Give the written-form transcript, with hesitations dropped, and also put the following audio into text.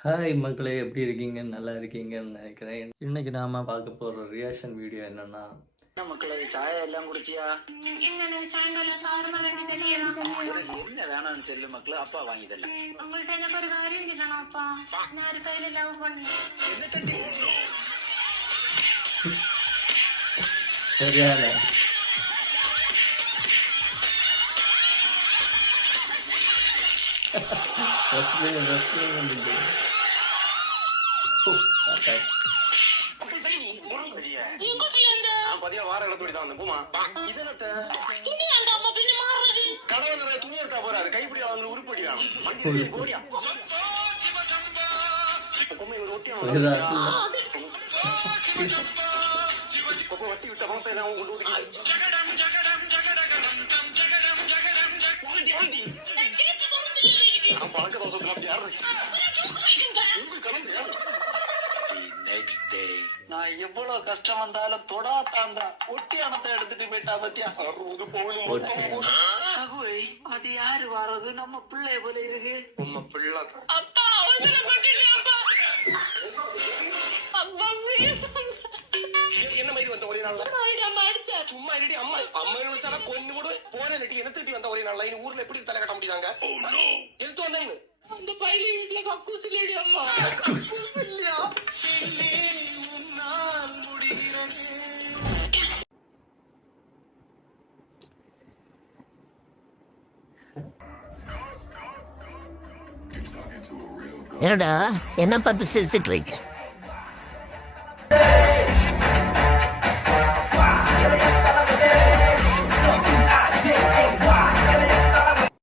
Hi மக்களே, எப்படி இருக்கீங்க? நல்லா இருக்கீங்கன்னு நினைக்கிறேன். இன்னைக்கு நாம பார்க்க போற ரியாக்ஷன் வீடியோ என்னன்னா, மக்களே சாயா எல்லாம் குடிச்சியா? சாயங்காலம் சாரமா வேண்டி தெரியலாம். என்ன வேணாம்னு சொல்லு மக்களே, அப்பா வாங்கி தரல. உங்கள்ட்ட எனக்கு ஒரு காரியம் சொல்லணும் அப்பா. நான் ஒரு கையில லவ் பண்ணேன். என்ன தட்டி? சரியான வார இடத்தோடி தான் போமா இதனத்த கடவுள் நிறைய துணி எடுத்தா போறாரு கைப்பிடி அவங்க உருப்படிதான் போடியா வட்டி விட்ட பணத்தை நான் கொண்டு பழக்க தோசை யாரு நான் எவ்வளவு கஷ்டம் வந்தாலும் தொடாட்டாந்தா ஒட்டி அணத்தை எடுத்துட்டு போயிட்டா பத்தியா சகுவை அது யாரு வர்றது? நம்ம பிள்ளை போல இருக்கு. உங்க பிள்ளை என்ன மாதிரி வந்த ஒரே நாள்ல சும்மா இல்லடி அம்மா அம்மா நினைச்சாலும் கொண்டு கூட போன நெட்டி எடுத்துட்டு வந்த ஒரே நாள்ல இந்த ஊர்ல எப்படி தலை கட்ட முடியாங்க எடுத்து வந்தாங்க அந்த பையல வீட்டுல கக்கூஸ் இல்லடி அம்மா. இல்லையா என்னடா என்ன பார்த்து சிரிச்சிட்டு இருக்கீங்க?